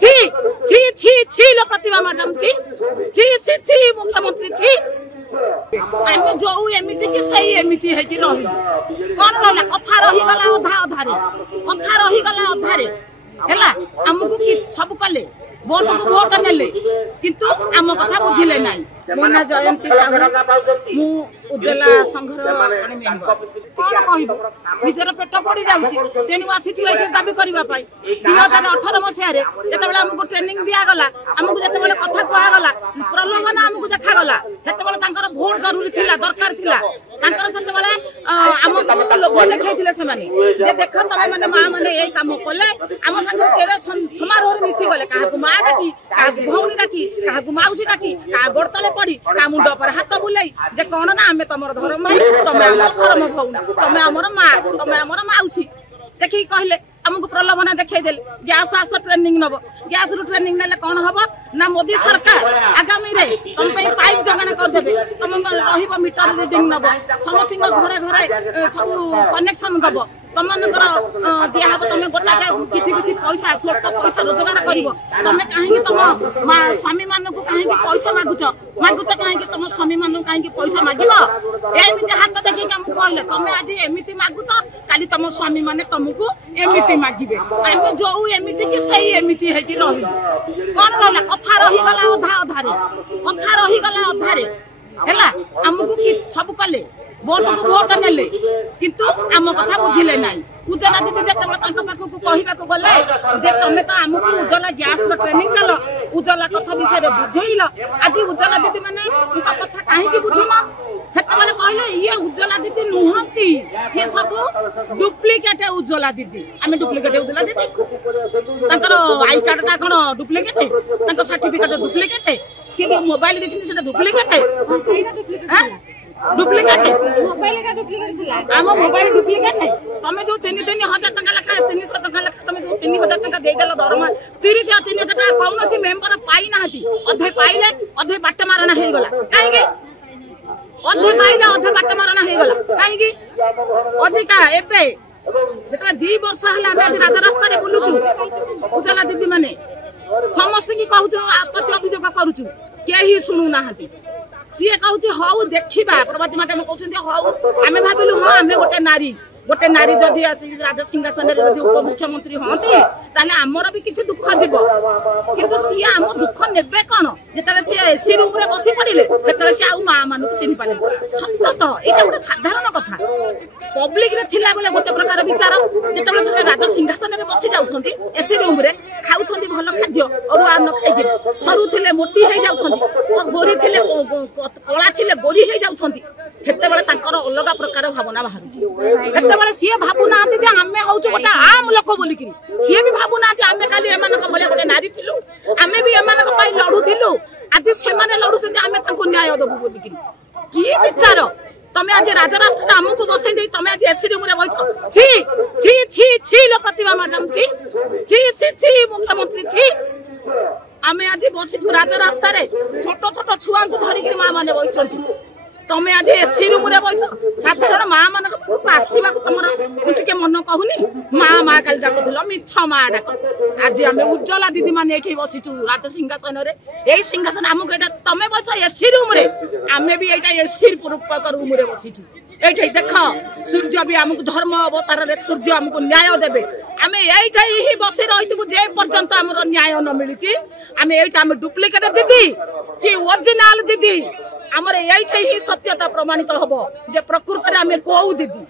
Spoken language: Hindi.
ছি ছি ছি ছি লো प्रतिभा मैडम ছি ছি ছি ছি मुख्यमंत्री ছি आम जो एमती कि सही एमती है रही कौन रहा कथा रहीगला अधा अधारे कथा रहीगला अधारे है आमको कि सब कले भोट को भोट नेले किंतु आम कथा बुझिले ना मो ना जयंती साहू मु उज्ज्वला संघर मेम्बर कौन कहबू निजर पेट पड़ जाऊँगी तेणु आसी दाबी करने 2018 मसीह जो आमको ट्रेनिंग दिगला आमको जो कथा कहगला प्रलोभन आमको देखागला से भोट जरूरी थिला दरकार थिला आमको लोभ देखा से देख तुम मैंने माँ मैंने यही कम कले आम संगे केड़े समारोह मिसी गले क्या माँ डाकी क्या भौणी डाकी क्या मौसी डाकी क्या गोड़ तले पड़ी क्या मुंड पर हाथ बुलाई जे कौन ना आम तुम धर्म भाई तुम्हें आम धर्म भौणी तुम्हें आमर माँ तुम्हें आमर मौसी देखिए कहले आमको प्रलोभन देखदेले गैस आस ट्रेनिंग नब गैस रु ट्रेनिंग नेले कौन हम ना मोदी सरकार आगामी रे तुम पाइप जगण करदे तुम रही मीटर रिडिंग नब समस्त घरे घरे सब कनेक्शन दब तुम दिहब तुम गोटा किसी किसी पैसा स्वल्प पैसा रोजगार कर तुम कहीं तुम स्वामी मान कहीं पैसा मागुच मागुच कहीं तुम स्वामी मान कहीं पैसा मागिब एमती हाथ देखिए आमको कहले तुम आज एमती मागुच काली तुम स्वामी मैंने तुमको एमती मागिबे आम जो एमती कि सही एमती है रही कौन रहा कथा रहीगला अधा अधारे कथा रहीगला अधारे है आमको कि सब कले भोट को भोट नेले किंतु आम कथा बुझिले ना उज्ज्वला दीदी जो पाखक कहवाक गले जे तुम तो आमको उज्ज्वला गैस ट्रेनिंग देल उज्ज्वला कथा विषय बुझेल आज उज्ज्वला दीदी मैंने कथा कहीं बुझुन हेतबेले कहले ये उज्ज्वला दीदी नुहंती ये सब डुप्लिकेट उज्ज्वला दीदी आम डुप्लिकेट उज्ज्वला दीदी तांकर आई कार्ड टा कोन डुप्लिकेट तांकर सर्टिफिकेट डुप्लिकेट सी मोबाइल देछि सेटा डुप्लिकेट हां सेटा डुप्लिकेट डुप्लिकेट मोबाइल का डुप्लिकेट थिला आम मोबाइल डुप्लिकेट नै तमे जो 3,000 टका लेखा 300 टका लेखा तमे जो 3,000 टका दे देला दरमा 30 या 3,000 टका कौनसी मेंबर पाई नाहती अधे पाइले अधे बाट मारणा हे गला काहे के अधे पाइले अधे बाट मारणा हे गला काहे की अधिका एपे जेतला 2 वर्ष हला हम आज राजा रास्ता रे बुलुचु उज्ज्वला दीदी माने समस्त की कहू आपत्ति अभियोग करूचु केही सुनु नाहती सी कहूँ हौ देखा प्रभाती मैडम कहते हौ आम भाविलु हाँ आम गोटे नारी जदि राज सिंहासन उपमुख्यमंत्री हमें ताले आमर भी किसी दुख जीव किंतु सी आम दुख नेबे कौन जो सी एसी रूम रे बसी पड़े से माँ मान चिन्ह पारे सत तो यहाँ गोटे साधारण कथा पब्लिक रे थिला बेले गोटे प्रकार विचार जो राज सिंहासन में बसी जाउछंती एसी रूम रे खाउछंती भल खाद्य अरुआ न खाइके सरू थिले मोटी हो जाउछंती गोरी थिले कला थिले गोरी हो जाउछंती हेते बेले तांकर अलग प्रकार भावना बाहरुची हेते बेले सी भाबु नाती जे आमे होउछु गोटे आम लोक बोली कि सी भी भाबु नाती आमे खाली एमानक भले गोटे नारी थिलु आमे भी एमानक पाई लड़ू थिलु आज से माने लड़ुछंती आमे तांको न्याय दबु बोली कि विचार तमे आज राजरास्ता आमको बसई दे तमे आज एसी रूम रे बइछ छी छी छी छी लो प्रतिभा मैडम छी छी छी छी मुख्यमंत्री छी आमे आज बसिछु राजरास्ता रे छोट छोट छुआ को धरि कि मां माने बइछंती तमे आज एसी रूम रे बइछ साधारण मां मान को आसीबा को तमरो टिके मन कहूनी मां मां काल डाकुथलो मिछ मां डाक आज आमे उज्ज्वला दीदी माने एठी बसिछु राज सिंहासन रे एई सिंहासन आमको एटा तमे बइछ एसी रूम रे आमे भी एटा एसी रूप रूम रे बसिछु एठी देख सूर्य भी आमको धर्म अवतार रे सूर्य आमको न्याय देबे आमे एठी ही बसी रहितबु जे पर्यंत हमर न्याय न मिलिछि आमे एठी आमे डुप्लिकेट दीदी कि ओरिजिनल दीदी आमर एठी ही सत्यता प्रमाणित हबो जे प्रकृत रे आमे कोउ दीदी